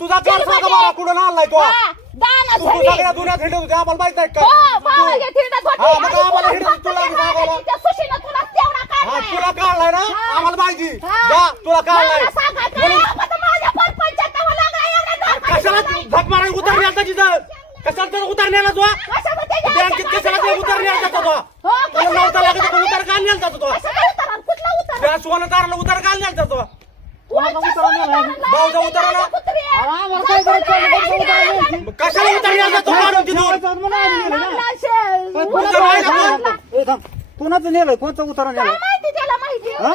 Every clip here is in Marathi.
तुझा कार सांगा मला कुठून आणलाय तो. सगळ्या हिंडत होती आम्हाला माहीत नाही का हो. हा, मग आणि आम्हाला तुला हिंडत तुला हा काढलाय. तुला काढलाय ना. आम्हाला माहिती हा. जा तुला काढलाय कशाला. झक मारायला उतर न्यायचा तिथं कशाला तर उतर न्यायला तो बँकेत कशाला ते कानात उतर न्यायचा तो तुला नव्हता लागत उतर तर उतर का तो? त्या सोनं तारला उतर का? भाऊचा काय करायचं? मग कशाला उतर तो काढून तिथून कोणाचं नेलं कोणचं उतारा नेलं हा?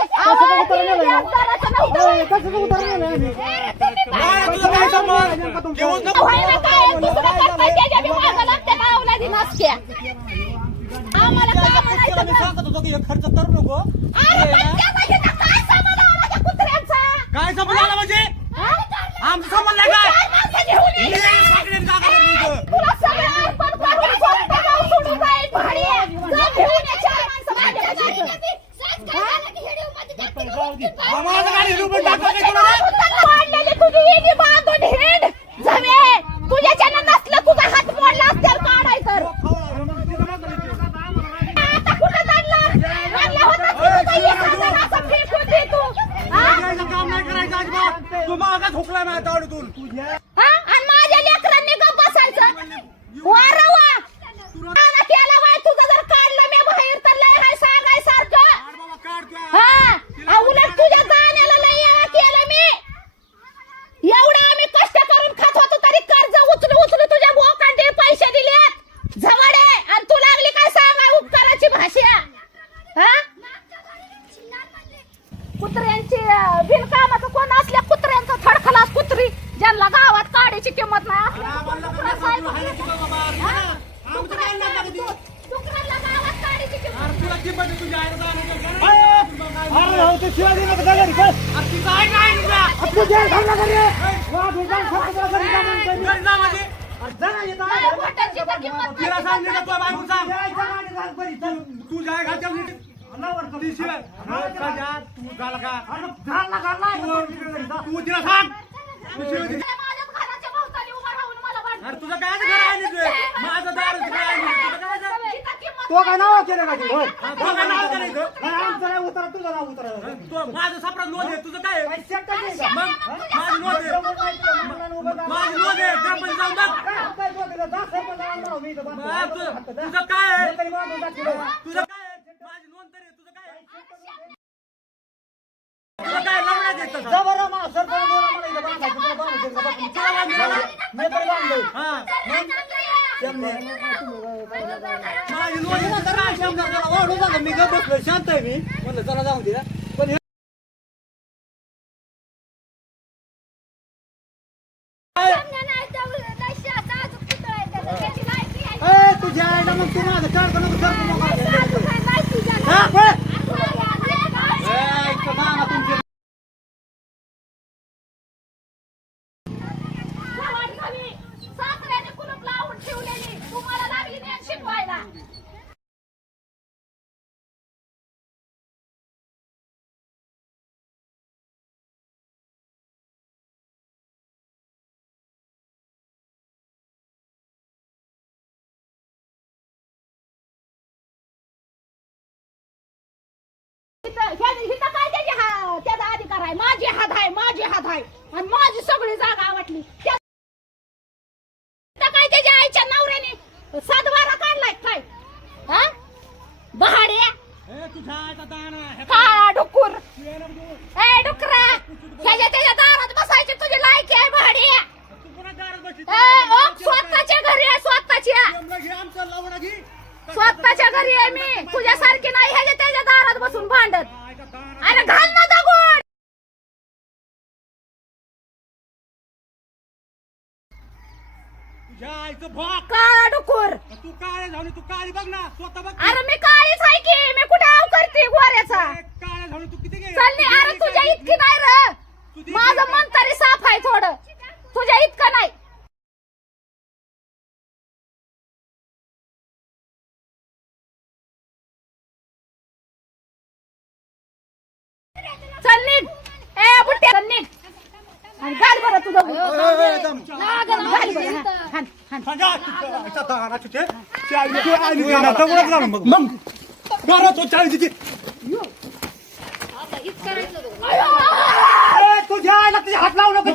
उतारा नाही, तुझं काय संबंध घेऊन नको. आम्हाला काय म्हणायचं मी? सांगत होतो की हे खर्च करू नको अरे पण तर काय हिडू पण टाकलं नाही कोणाला? उतरलं वाढलेली तुझी येडी बांधून हिंड. झवे, तुझ्याच्यानं नसलं तुझा हात मोडला असत्यावर काढाय तर. आता कुठं जाणार? म्हणलं होतं की तुझं एक हजार असं फेकून दे तू. हा? यायचं काम नाही करायचं अजिबात तू मागाच हुकलाय माझ्या तावडीतून हा? आणि माझ्या लेकरांनी गप्प बसायचं वा रे वा. आणि त्याला वाय तुझं जर काढलं मी बाहेर तर लय हाय सांगाय सारखं काढ बाबा, काढ तू. हा आ, उलट तुझ्या जाण्याला लय येळा केलं मी एवढं आम्ही कष्ट करून खात होतो तरी कर्ज उचलू उचलू तुझ्या बोकांडे पैसे दिलेत जवळे आणि तू लागली काय सांगाय उपकाराची भाषा हा कुत्र्यांची अं, बिनकामाचं कोण असल्या कुत्र्यांचा थडखलास कुत्री ज्यांना गावात काढायची किंमत नाही असल्या आम्हाला कुत्रा नको साहेब. तुला हाणायची का बाबा? हा? आमचं काय नाही लागत डुकरांना डुकरांना गावात काढायची किंमत अरे तुला किंमत आहे तुझ्या आईला जाण्याची. ए, अरे भाऊ, ते शिवाय दिलं का घरी? बस. अरे तिचं आहे का आहे तुझ्या? आपलं जेल घालणं घरी. वा, तू जाऊन सासूला घरी जा म्हणून काही. घरी जा म्हणजे. अरे जा ना, येतं नाही, आहे. बोटांची तर किंमत तिला नाही. सांगितलं तुला बायकोला सांग. जायचं गाडी घाल बरी, चल. तुझ्या आई घालच्या ती तू झाला का? तू तिला सांग. अरे तुझं काय घर आहे? माझं दार आहे. तुझं काय झालं? तो काय नाव केलं का ते? हा, काय नाव करायचं? नाही, आमचं नाही उतरा, तुझं नाव उतरा. तो माझं सापडा नोंद आहे तुझं काय आहे? नाही का? मग माझी नोंद आहे माझी नोंद आहे ग्रामपंचायत जाऊन बघ काय बोलतो? जा, साहेब, जा, नाव मी इथं मग बांधतो. तुझं काय आहे. तुझं काय आहे? माझी नोंद तरी आहे. तुझं मी तरी बांधलंय. शांत आहे मी म्हणलं चला जाऊ दे पण हे- ए, तुझ्या आईला मग तू माझं काढतो नको मामा तुमचे. सासऱ्याने कुलूप लावून ठेवलेली तुम्हाला लागली नाही शिकवायला इथं ह्या- इथं काय त्याचा अधिकार आहे? माझी हात आहे माझी हात आहे. आणि माझी सगळी जागा आवडली त्या- इथं काय त्याच्या आईच्या नवऱ्याने सातबारा काढलाय काय हा बहाड्या ए, तुझ्या आईचा दाण आहे. काळा डुक्कर ए डुकरा ह्याच्या त्याच्या दारात बसायची तुझी लायकी आहे बहाड्या तू पुन्हा दारात बसली. ए, ओ, स्वतःच्या घरी आहे स्वतःच्या जमलं घे आमचं लवडं घे. स्वतःच्या घरी आहे मी तुझ्यासारखी नाही ह्याच्या त्याच्या दारात बसून भांडत आईचा दाण अरे घाल ना दगड तुझ्या आईचं भोक काळा डुक्कर तू काळे झाली तू काळी बघ ना. स्वतः बघ अरे मी काळीच आहे की मी कुठे आव करते गोऱ्याचा? काळे झाली तू किती घे. चालली अरे तुझ्या इतकी नाही र. माझं मन तरी साफ आहे थोडं. तुझ्या इतकं नाही चल निघ ए बुट्ट्या चल निघ आणि गाड बरं तुझं ए, ए, ए, दम. घाल बरं, हा. हाण, हाण. सांगा, तिथे, इथं दारात तिथे. चावी दे, आणि दे, आता वर जाऊ मग मग घरात तो चावी तिथे. ए, तुझ्या आईला तुझ्या हात लावू नको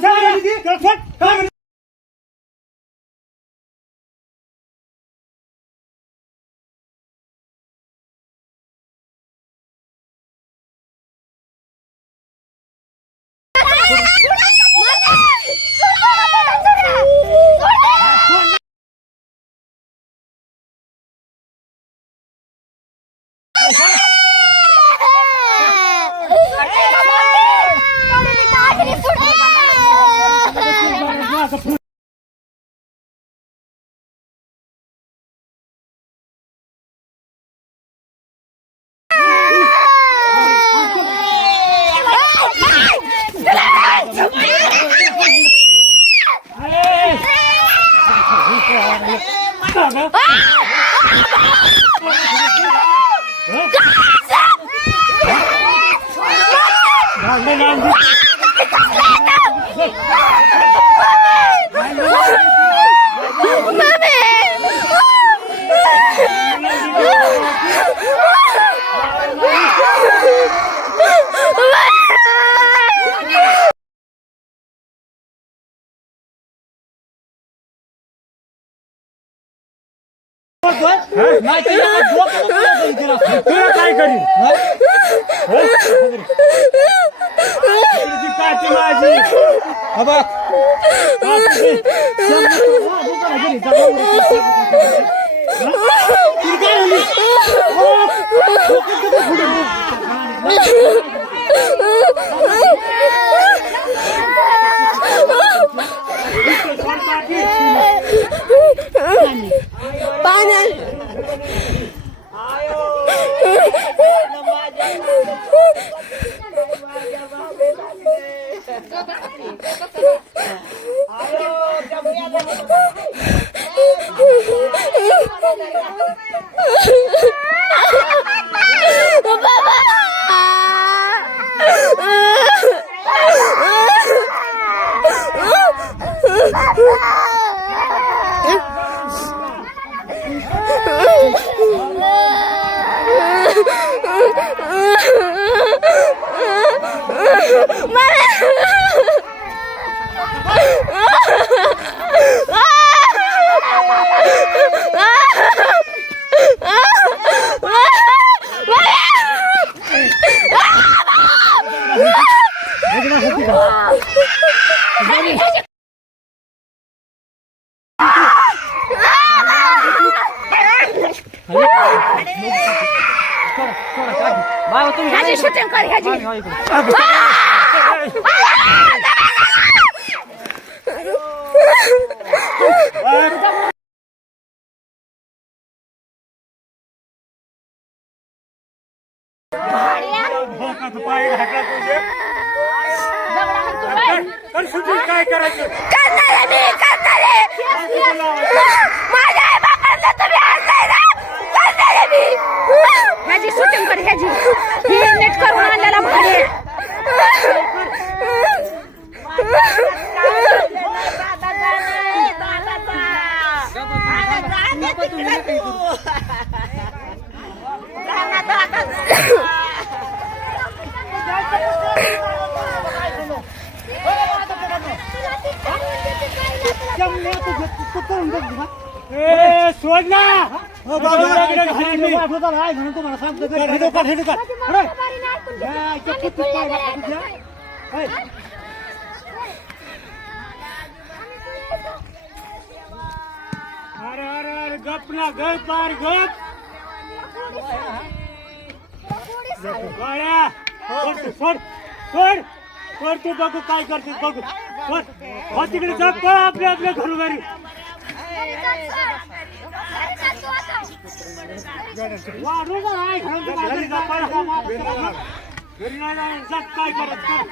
तुला काय करीन तुझी काठी माझी हा बघ. काठी. चल, हा, दुकानात गेली. जा, जाऊ दे. हा? तुला काय झाली? हो, डोक्यात बाबा तुम्ही ह्याची शूटिंग कर கிடைக்கும் सोड ना हो, तुम्हाला सांगतो हे हे. अरे, अरे अरे गप ना गप पार गप गोळ्या सोड सोड सोड सोड तू बघू काय करते बघू हो तिकडे जा पळ आपल्या आपल्या घरोघरी वाढू का नाही घरून तू घरी जा पळ घरी नाही जाणार, जा काय करत कर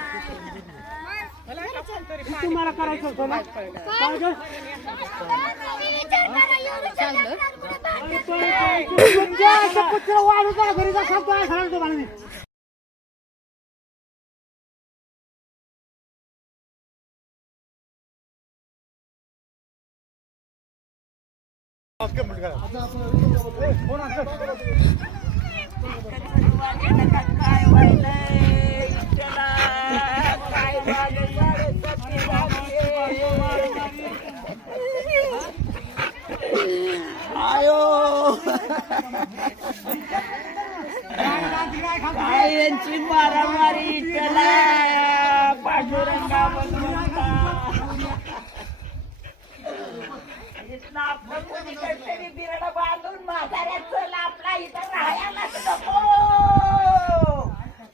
तुम्हाला करायचं होतं ना काय गं? अरे तो करायचं. कुत्रा वाढू का घरी जा सांगतो आहे घराला तुम्हाला मी. यांची मारामारी चला पांडुरंगा बिरडं बांधून म्हाताऱ्याचं लापला इथं राहायलाच नको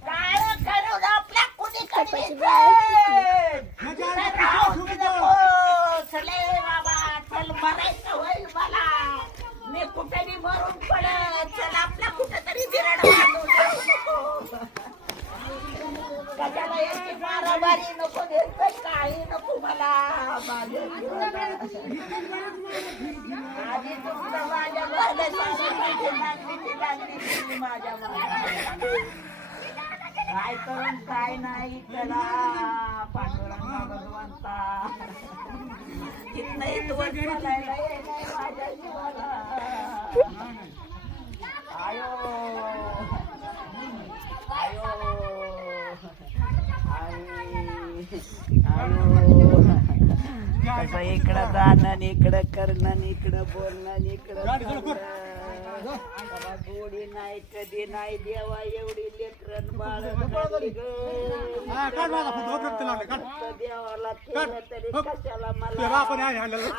काय करून आपल्या कुणी राहूच नको चले बाबा चल मरायचं होईल मला मी कुठेही मरून पडत चल आपल्या कुठेतरी बिरड बांधून राहू नको कशाला याची मारामारी नको घेतलं काही नको मला माझं जीवन. आधी तुमचं माझ्या भरल्यासाठी लागली ती लागली ती माझ्या मागे. काय करून काय नाही त्याला पांडुरंगा भगवंता इथनं इथवर माझ्या जीवाला आयो आयो कसं इकडं जाणं आणि इकडं करणं आणि इकडं बोलणं आणि इकडं गोडी नाही कधी नाही देवा एवढी बाळ. हा. फक्त देवाला तरी हो. कशाला मला.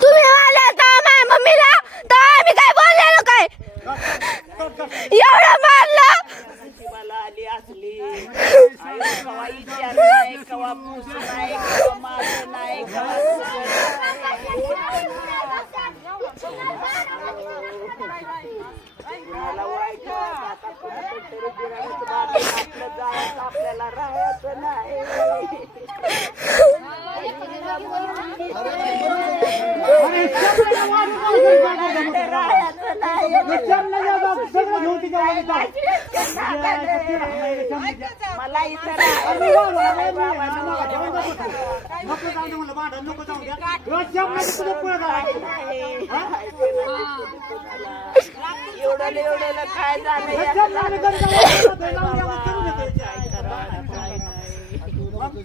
तुम्ही आले तर माझ्या मम्मीला तर आम्ही काय बोललेलो काय. एवढं मारलं आली असली कवा विचार नाही कवा पूस नाही कवा माझ नाही कवा मला वाईट वाटतं. आता कुठेतरी बिराडच बांधून आपलं जायचं आपल्याला राहायचं नाही राहायचं नाही चल जा बाप, सगळं घेऊन तिच्यामागे चाल. मला इथं अरे वा, वा, वा, वा, वा, वा, राहायचं वा, वा, वा, वा, वा. नको जाऊ दे म्हणलं, भांडण नको जाऊ द्या. आपल्याला राहायचं नाही पुढं जायचं. एवढं एवढं काय झालं हे या जेवणाला घरी जाऊ दे, जाऊ दे, मग करून देते. काय करावं, काय नाही.